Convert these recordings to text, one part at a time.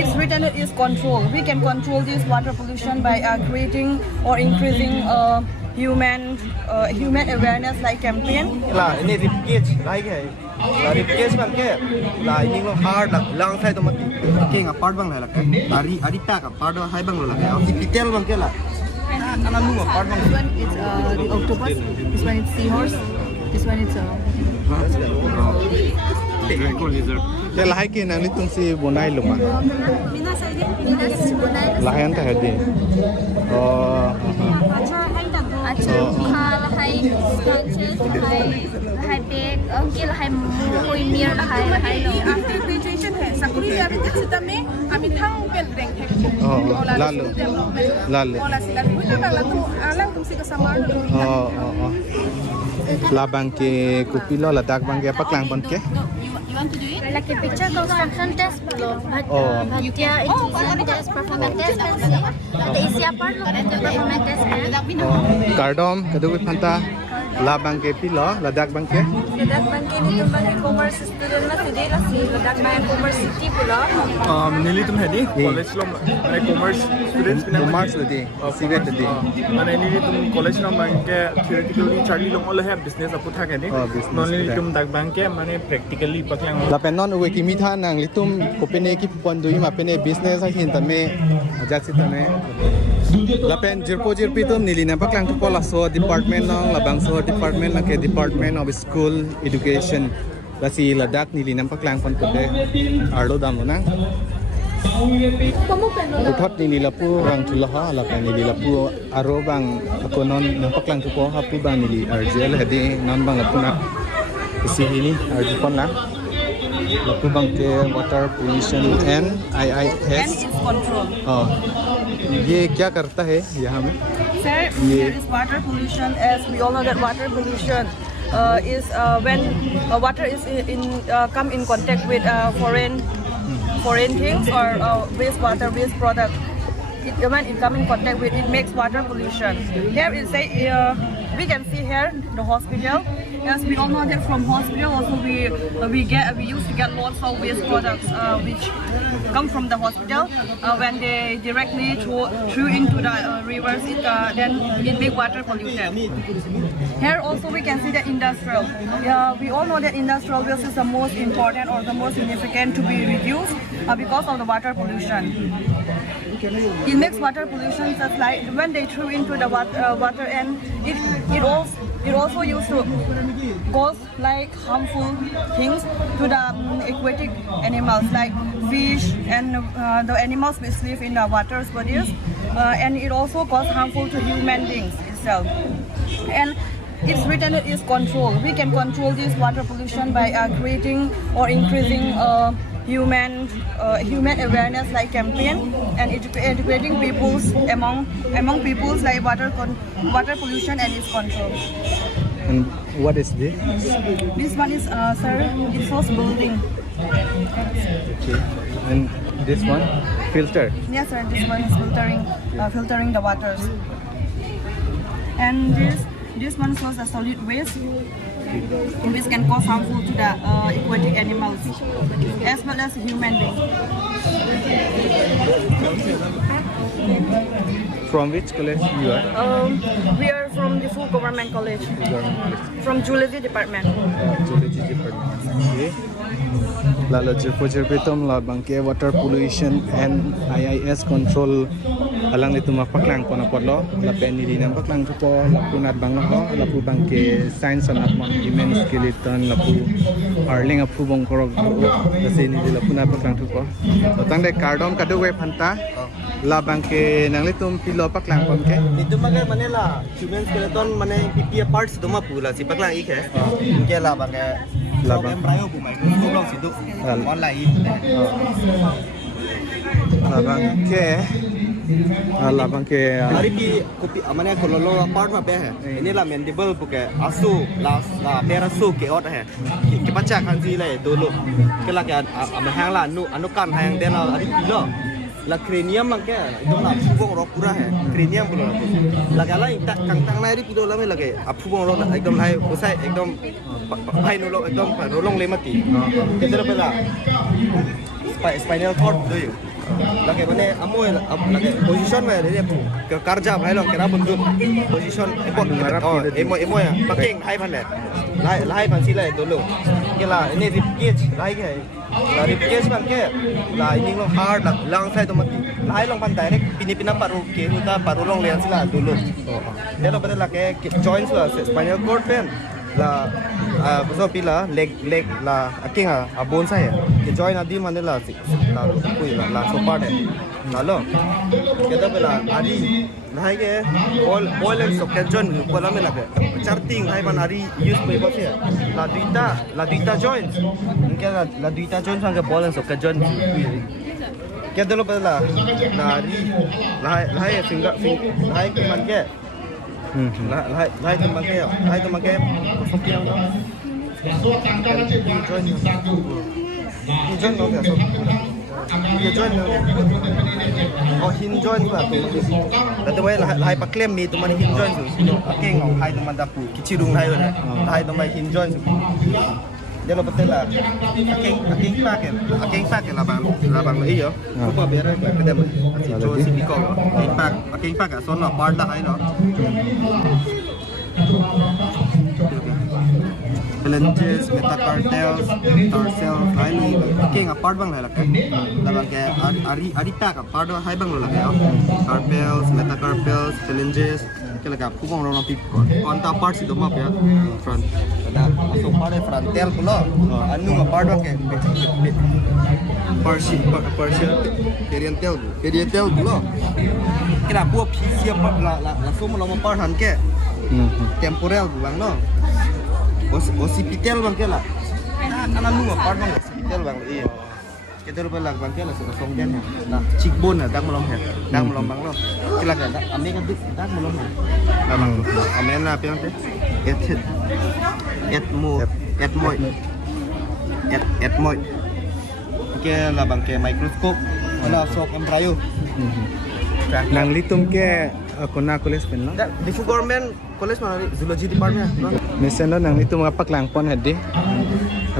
it's written it is control. We can control this water pollution by creating or increasing human awareness like campaign. Là ini rib cage lai ke là rib cage bang ke là ini lo hard lang sai to mati ke nga part bang la ke ari ta ka part hai bang lo la ke di pitel bang ke la ana lu part bang. This one is the octopus. This one is seahorse. This one is Te lahai ki nang litung si bonai luma. Lahai anta hadi. Oh. Lahai sculptures, lahai bag, lahai mui mir, lahai after graduation है सकूरी यार सिता में आमी थंग पेल rank है Lalu. ओला सिला कुछ बाला तो आला तुमसे का सामान Oh. Labang ke kupilo ladak bang ke paklang pon ke. like a picture construction test belum. Oh. Dia itu test performance test kan. Ada isi apa lo performance test kan? Oh. Kardom kadu panta labang ke pilo ladak bang ke. Ladak bangke ni tumbang commerce student na sidi la si ladak bang commerce city pula. Nili तुम है दी college लो मैं commerce students बिना Commerce ladi. Sivet ladi. मैंने नili तुम college लो मैं के theoretically Charlie लो मोल है business अपू था कहने business नॉन नili था। तुम दाग बैंक के मैंने practically पकड़ांग Lapen non uwe kimi tha nang litum kopene ki pondui mapene business ha hin tame ajasi tame. Lapen jirpi tum nilina paklang tu pola so department nong labang so department na ke department of school education lasi ladak nilina paklang pon kode arlo dam nang uthot ni nilapu rang thulaha lapen nilapu aro bang akonon nang paklang tu po hapu bang nili arjel hadi non bang apuna isi ini arjipon na lapu bang ke water pollution and And IIS its control. oh ये क्या करता है यहाँ में Sir, there is water pollution. As we all know that water pollution is when water is come in contact with foreign things or wastewater, waste product. When it come in contact with, it makes water pollution. Here is we can see here the hospital. As we all know that from hospital also we used to get lots of waste products which come from the hospital. When they directly threw into the rivers, then it make water pollution. Here also we can see the industrial. We all know that industrial waste is the most important or the most significant to be reduced because of the water pollution. It makes water pollution just like when they threw into the water, and it also used to cause like harmful things to the aquatic animals like fish and the animals which live in the water bodies, and it also cause harmful to human beings itself. And it's written it is control. We can control this water pollution by creating or increasing human awareness like campaign and educating peoples among peoples like water pollution and its control. and what is this This one is sir, it shows building. okay and this one filter Yes sir, this one is filtering the waters. And this one shows a solid waste which can cause harmful to the aquatic animals as well as human beings. from which college you are We are from the full government college, from Zoology department. Zoology department okay lalo jirpi tom la bangke water pollution and IIS control alang itu mapaklang pon apolo la peni di nam paklang tu po la punat bang ho la pu bangke science and mon human skeleton la pu arling apu bong korok la sini di la punat paklang tu po tang de cardom kadu we phanta la bangke nang litum pilo paklang pon ke Itu maga mana lah human skeleton mana pipi parts itu mah pula si paklang ik है इनके lah bang ke Labang. Brayo bu mai ku blog situ online la bangke la bangke hari pi kopi mana kololo part mah be है ini lah mandible buke asu la perasu ke ot है कि बच्चा kan si le dulu ke la ke am hang la anu kan hang den la ari pi lo la cranium mang ke itu lah phubong ro pura है cranium pula la la tak kang tang nai ri pi lo la me la ke phubong ro ekdom hai usai ekdom hai no lo ekdom rolong le mati ke tera pela spinal cord do you lagi mana amoy lagi position mana dia ke kerja hai long kira bentuk position emoy ya pakai hai pandai hai pansi lah dulu kira ini rib cage hai ke lah rib cage kan ke lah ini long hard lang saya tu mati hai long pandai direct pindah paru ke kita paru long lian sila dulu dia lo betul lagi joints lah spinal cord pen lah besar pila leg lah aking bone saya ke join adi mana lah kui lah sopa deh lalu kita bela adi hai ke ball and socket joint bola में लगे charting hai ban adi use पे बस है la duita joint इनके la duita joint संगे ball and socket joint क्या दलो बदला adi hai finger hai के मन के hai ke मन के socket joint lo क्या dia join hin join lah tu tapi hai paklem ni tu mana hin join tu akeng hai tu mana pu kicirung hai na hai tu mana hin join tu dia lo betul lah akeng pakai labang lo iyo lupa biar kita jo si bikong akeng pakai son lah part lah hai lo phalanges, metacarpals, tarsals, highly king apart bang lah kan. Dalam ke ari pack apart high bang lah kan. Carpals, metacarpals, phalanges, kala ka pupong orang pip konta parts itu map ya front. Ada so part frontal pula. Anu apart bang ke partial periantel pula. Kira buat PC apa lah semua nama part han ke temporal bang no. Occipital bang kela, anak lu apa bang occipital bang iya, kita lupa lah bang kela sudah songjan ya, nah cheekbone ya, dak melom bang lo, kela kan, ambil kan dak melom ya, bang, amen lah piang teh, et moy, kela bang ke mikroskop, mana sok embryo, nang litum ke kona college pen no di government college mana zoology department mesen lo nang litum apa klang pon hadi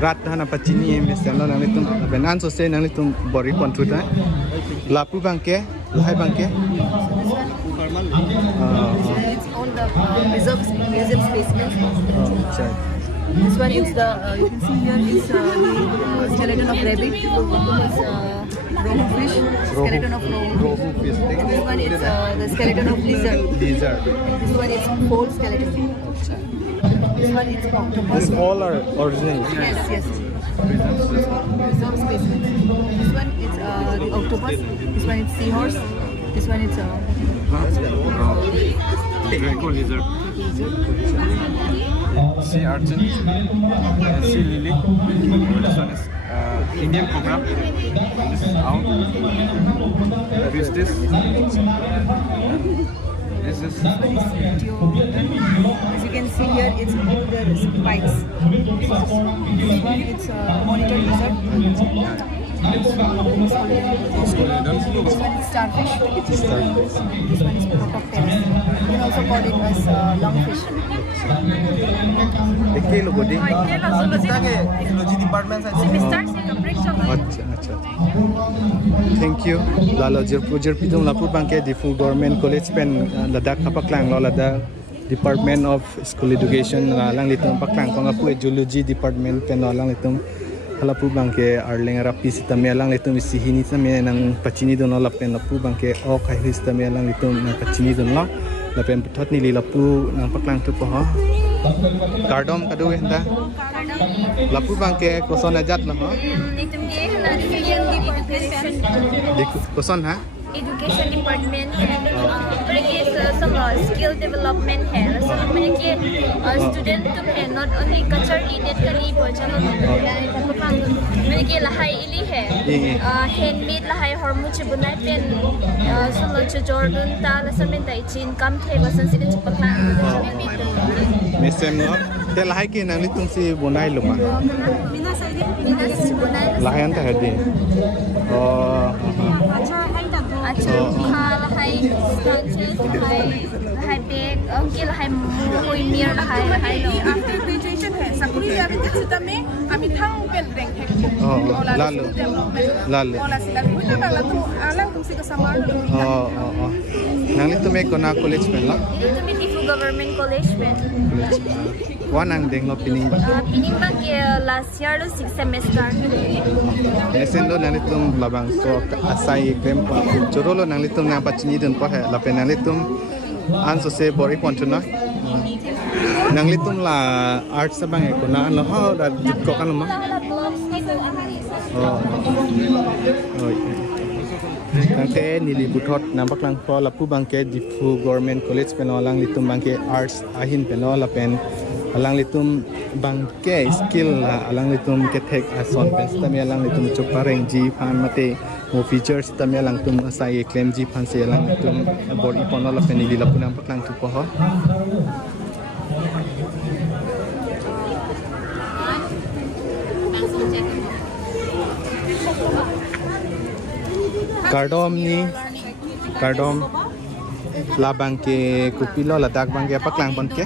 rat hana pachini mesen lo nang litum benan so se nang litum bori kontruta lapu bangke lahai bangke It's on the museum specimens. This one is the you can see here is the skeleton of rabbit. It's rohu fish. Skeleton of rohu fish. This one is the skeleton of lizard. This one is whole skeleton. This one is octopus. This all are original. Yes. Reserve specimens. This one is the octopus. This one is seahorse. This one is Draco lizard. Sea urchin, sea lily. This one is Indian cobra. This is owl. This is. This is. as you can see here, it's all the spikes. This one it's monitor lizard. This one is starfish. This one is protopterus. You can also call it as lungfish. Oke lo gede. Kita ke zoology department saja. अच्छा thank you लाला जरपुर पिदम लापुर बांके Diphu government college पेन Ladakh kapaklang lo lada department of school education lang litum paklang ko nga pu zoology department pen lang litum halapu bangke arleng rapi sitame lang litum isihini same nang pachini don la pen lapu bangke o khai histame lang litum nang pachini don la pen puthot ni li lapu nang paklang tu po ha Kardom kadu henda lapu bangke koson ajat lah ha koson ha education department है some skill development है student तो है not only culture needed करी बचना मैंने के लहाई इली है handmade लहाई hormone चुबुनाई पेन सुनो चुजोर्डुन ताल समें ताई चीन कम थे बसन सिले चुपकला mesem no te lahai ke nang litum si bonai luma मिना चुबुनाई lahan ta hadi oh अच्छा खा लहाई Conscious, hai big, kila hai muy mir hai lo. After graduation है सकूरी यारित सितमे आमी thang pen rank है lalu lalu ola sila kita bala tu alang tu sika samar nang itu me kona college pen lo Itu mi Difu Government College pen. wanang deng lo pining Pining bang last year lo 6th semester. Nesen lo nang itu labang so asai kem choro lo nang itu nang pachini dun po hai la pen nang itu an so se bori pon tu na nang itu la art sa bang ko na lo ha da ko kan ma Nangke nili buthot nampak lang po lapu bangke Difu Government College pen alang litum bangke arts ahin pen la pen alang litum bangke skill la alang litum ketek ason pen stami alang litum chupareng ji phan mate mo features stami alang tum asai claim ji phan se alang litum body pon la pen nili lapu nampak lang tu po ho Kardom labang ke kupilo ladak bangke apa klang bonke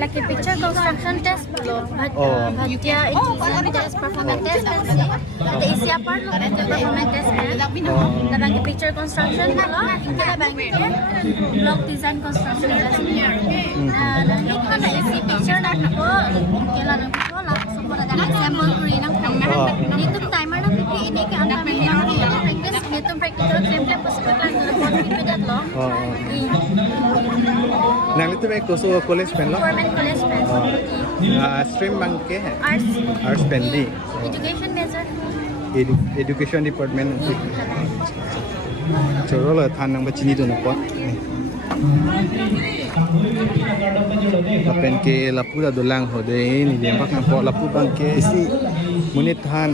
Like a picture construction test below. Bhatia intelligence test performance test kan sih. The isi apa lo performance test kan? Labang ke picture construction below. Kita labang ke block design construction test. Nah, itu na isi picture na ko. Kailan ang ko la semua ada example green ang itu timer na pipi ini ke anda practice itu practical template possible kan report pipi dat lo. nang itu me koso college pen lo Government college pen. stream bangke Arts. arts pen di Education major. education department choro lo than nang bachini dun po lapen ke lapu da dolang hode ni lempak na po lapu bangke isi munit han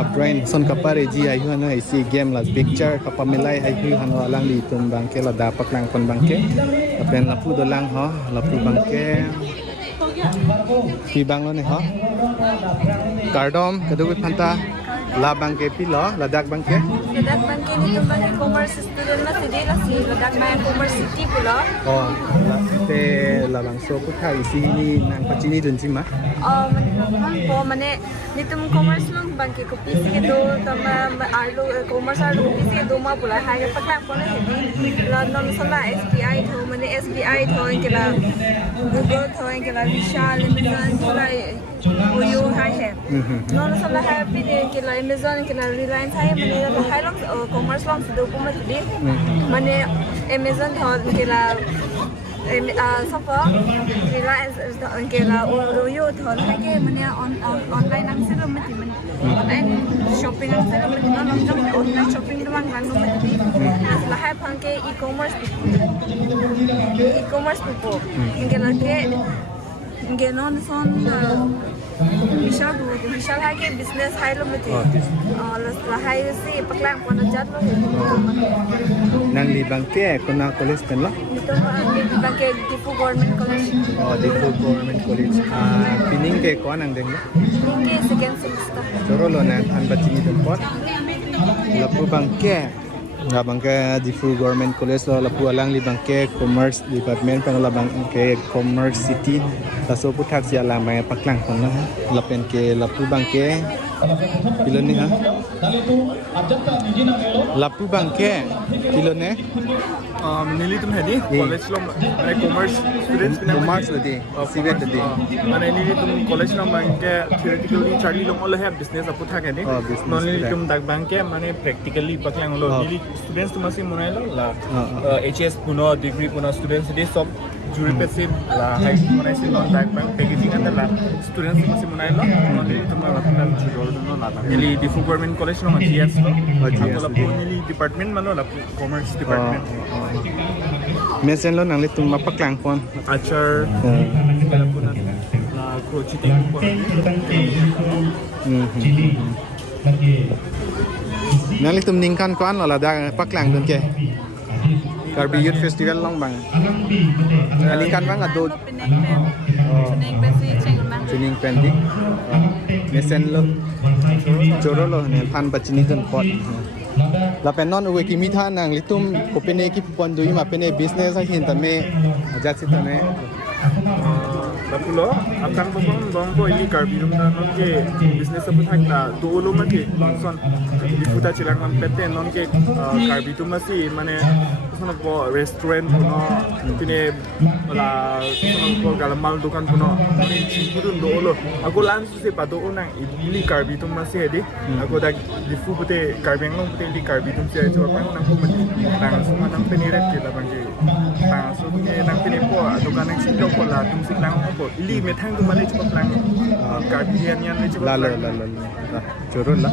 abrain son kapare ji ayu hano isi game la picture kapamilai ayu hano alang li tum bangke la dapak lang kon bangke lapen lapu dolang ho lapu bangke pi bang lo ne ho kardom kadu phanta la bangke pilo ladak bangke Ladak bangke ni tumbang commerce student na sidi la si ladak bang commerce city pula. oh te labang so puthai isi ni nang pachini dun sima Po mane nitum commerce long bangke ko pisi ke do tama arlo commerce arlo pisi ke do ma pula hai ke pakla ko na hedi la non sala SBI tho mane SBI tho ke la Google tho ke la Vishal Amazon pula oyo hai hai non sala hai pi ke la Amazon ke la Reliance hai mane la hai long commerce long do ko ma di mane Amazon tho ke la sofa Reliance ke la oyo tho hai ke mane online ang sila mati man online shopping ang sila mati non online shopping doang lang mati la hai phang ke e-commerce people ke la ke non son Vishal hai ke business hai lo mati la hai si paklang pon jat lo nang li bangke kona college pen lo itu bangke Difu Government College oh Difu Government College pining ke ko nang deng lo ini second semester choro lo na than bachini dun pot lapu bangke nga bangke Difu Government College lo lapu alang li bangke commerce department pen la bangke commerce city la so puthak sia la mai paklang kon la lapen ke lapu bangke pilon ni ha lapu bangke pilon ne Nili tum hedi college lo mane commerce students pina commerce ladi civet ladi mane nili tum college lo mangke theoretically charli lo mole hai business apu thake ni business non nili tum dak bangke mane practically paklang lo nili students tum masi monai lo la HS puno degree puno students de sob juri pe se la high monai se non dak bang packaging anda la students tum masi monai lo non nili tum la puna jurol no la nili Difu Government College lo GS lo la nili department malo la commerce department mesen lo nang li tum mapaklang pon achar kala puna la crocheting po nang li tum ningkan ko an la da paklang dun ke Karbi Youth Festival long bang ningkan bang ado tuning pendi mesen lo choro lo ne phan bachini dun pot la penon uwe ki mitha nang litum kopene ki pondui ma pene business a hin tame ajat sitame Lapulo, akan bong ko ini karbi dum na non ke business sa buthak na dulo ma ke son difuta chilang ang pete non ke karbi dum masi mane sono po restaurant puno tine la sono po galamal dukan puno ni chipudun dulo aku lansu se pado unang ini karbi dum masi hedi aku dak difu pute karbi ngong pute ini karbi dum se jo pa nang ko mati nang suma nang penire ke la bangke nang so ke nang pene po dukan ang silo ko la dum sik nang ili metang tu malai cukup lang karbian yang cukup la lang curun lah